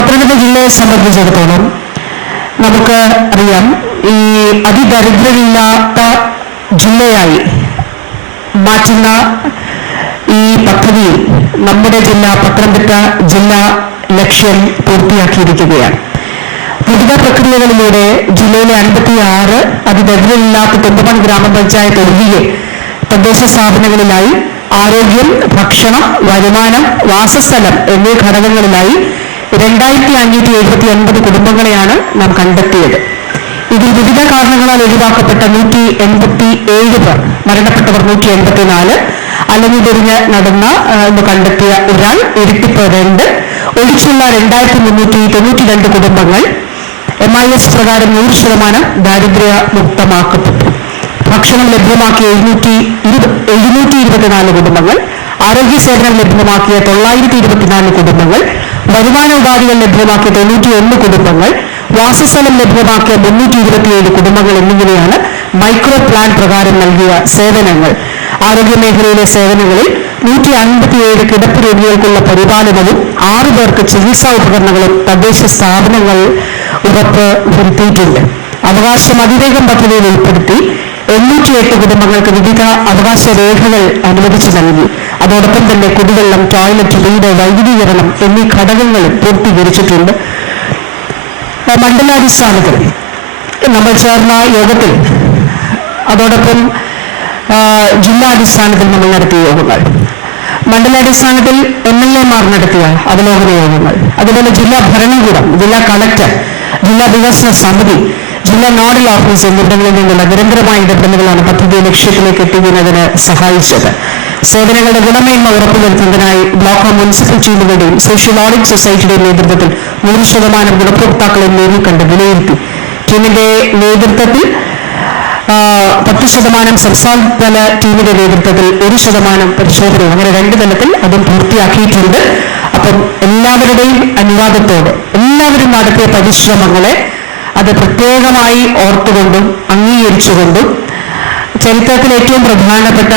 പത്തനംതിട്ട ജില്ലയെ സംബന്ധിച്ചിടത്തോളം നമുക്ക് അറിയാം ഈ അതിദരിദ്രരില്ലാത്ത ജില്ലയായി മാറ്റുന്ന ഈ പദ്ധതിയിൽ നമ്മുടെ ജില്ല പത്തനംതിട്ട ജില്ല ലക്ഷ്യം പൂർത്തിയാക്കിയിരിക്കുകയാണ്. വിവിധ പ്രക്രിയകളിലൂടെ ജില്ലയിലെ അൻപത്തി ആറ് അതിദരിദ്രരില്ലാത്ത തുമ്പമൺ ഗ്രാമപഞ്ചായത്ത് ഒഴികെ തദ്ദേശ സ്ഥാപനങ്ങളിലായി ആരോഗ്യം ഭക്ഷണം വരുമാനം വാസസ്ഥലം എന്നീ ഘടകങ്ങളിലായി രണ്ടായിരത്തി അഞ്ഞൂറ്റി എഴുപത്തി ഒൻപത് കുടുംബങ്ങളെയാണ് നാം കണ്ടെത്തിയത്. ഇതിൽ വിവിധ കാരണങ്ങളാൽ ഒഴിവാക്കപ്പെട്ട നൂറ്റി എൺപത്തി ഏഴ് പേർ മരണപ്പെട്ടവർ നൂറ്റി എൺപത്തിനാല് അല്ലെങ്കിൽ തിരിഞ്ഞ് നടന്ന എന്ന് കണ്ടെത്തിയ ഒരാൾ ഇരട്ടിപ്പ് രണ്ട്. ഒഴിച്ചുള്ള രണ്ടായിരത്തി മുന്നൂറ്റി തൊണ്ണൂറ്റി രണ്ട് കുടുംബങ്ങൾ എം ഐ എസ് പ്രകാരം നൂറ് ശതമാനം ദാരിദ്ര്യ മുക്തമാക്കപ്പെട്ടു ഭക്ഷണം ലഭ്യമാക്കിയ എഴുന്നൂറ്റി എഴുന്നൂറ്റി ഇരുപത്തിനാല് കുടുംബങ്ങൾ ആരോഗ്യ സേവനം ലഭ്യമാക്കിയ തൊള്ളായിരത്തി ഇരുപത്തിനാല് കുടുംബങ്ങൾ വരുമാന ഉപാധികൾ ലഭ്യമാക്കിയ തൊണ്ണൂറ്റി ഒന്ന് കുടുംബങ്ങൾ വാസസ്ഥലം ലഭ്യമാക്കിയ മുന്നൂറ്റി ഇരുപത്തിയേഴ് കുടുംബങ്ങൾ എന്നിങ്ങനെയാണ് മൈക്രോ പ്ലാൻ പ്രകാരം നൽകിയ സേവനങ്ങൾ. ആരോഗ്യ മേഖലയിലെ സേവനങ്ങളിൽ നൂറ്റി അൻപത്തിയേഴ് കിടപ്പ് രോഗികൾക്കുള്ള പരിപാലനവും ആറു പേർക്ക് ചികിത്സാ ഉപകരണങ്ങളും തദ്ദേശ സ്ഥാപനങ്ങൾ ഉറപ്പ് വരുത്തിയിട്ടുണ്ട്. അവകാശം അതിവേഗം പദ്ധതിയിൽ ഉൾപ്പെടുത്തി എണ്ണൂറ്റിയെട്ട് കുടുംബങ്ങൾക്ക് വിവിധ അവകാശ രേഖകൾ അനുവദിച്ചു നൽകി. അതോടൊപ്പം തന്നെ കുടിവെള്ളം ടോയ്ലറ്റ് വീട് വൈദ്യുതീകരണം എന്നീ ഘടകങ്ങളും പൂർത്തീകരിച്ചിട്ടുണ്ട്. മണ്ഡലാടിസ്ഥാനത്തിൽ നമ്മൾ ചേർന്ന യോഗത്തിൽ അതോടൊപ്പം ജില്ലാടിസ്ഥാനത്തിൽ നമ്മൾ നടത്തിയ യോഗങ്ങൾ. മണ്ഡലാടിസ്ഥാനത്തിൽ എം എൽ എമാർ നടത്തിയ അവലോകന യോഗങ്ങൾ. അതുപോലെ ജില്ലാ ഭരണകൂടം ജില്ലാ കളക്ടർ ജില്ലാ വികസന സമിതി ജില്ലാ നോഡൽ ഓഫീസ് എന്നിവിടങ്ങളിൽ നിന്നുള്ള നിരന്തരമായ ഇടപെടലുകളാണ് പദ്ധതി ലക്ഷ്യത്തിലേക്ക് എത്തിക്കുന്നതിന് സഹായിച്ചത്. സേവനങ്ങളുടെ ഗുണമേന്മ ഉറപ്പുവരുത്തുന്നതിനായി ബ്ലോക്ക് മുനിസിപ്പൽ ടീമുകളുടെയും സോഷ്യൽ ഓഡിറ്റ് സൊസൈറ്റിയുടെയും നേതൃത്വത്തിൽ നൂറ് ശതമാനം ഗുണഭോക്താക്കളെ നേരിൽ കണ്ട് വിലയിരുത്തി. ടീമിന്റെ നേതൃത്വത്തിൽ പത്ത് ശതമാനം സംസ്ഥാനതല ടീമിന്റെ നേതൃത്വത്തിൽ ഒരു ശതമാനം പരിശോധന അങ്ങനെ രണ്ട് തലത്തിൽ അതും പൂർത്തിയാക്കിയിട്ടുണ്ട്. അപ്പം എല്ലാവരുടെയും അനുവാദത്തോടെ എല്ലാവരും നടത്തിയ പരിശ്രമങ്ങളെ അത് പ്രത്യേകമായി ഓർത്തുകൊണ്ടും അംഗീകരിച്ചുകൊണ്ടും ചരിത്രത്തിൽ ഏറ്റവും പ്രധാനപ്പെട്ട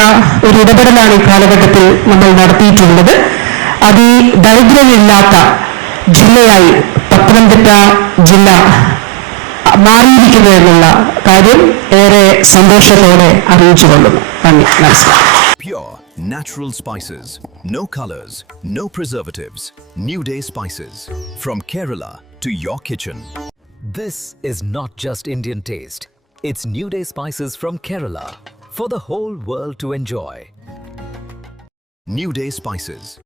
ഒരു ഇടപെടലാണ് ഈ കാലഘട്ടത്തിൽ നമ്മൾ നടത്തിയിട്ടുള്ളത് അത് ഈ ദരിദ്രമില്ലാത്ത ജില്ലയായി പത്തനംതിട്ട ജില്ല മാറിയിരിക്കുന്നു എന്നുള്ള കാര്യം ഏറെ സന്തോഷത്തോടെ അറിയിച്ചു കൊള്ളുന്നു നന്ദി നമസ്കാരം Pure, natural spices. No colors, no preservatives. New Day Spices. From Kerala to your kitchen. This is not just Indian taste. It's New Day spices from Kerala for the whole world to enjoy. New Day Spices.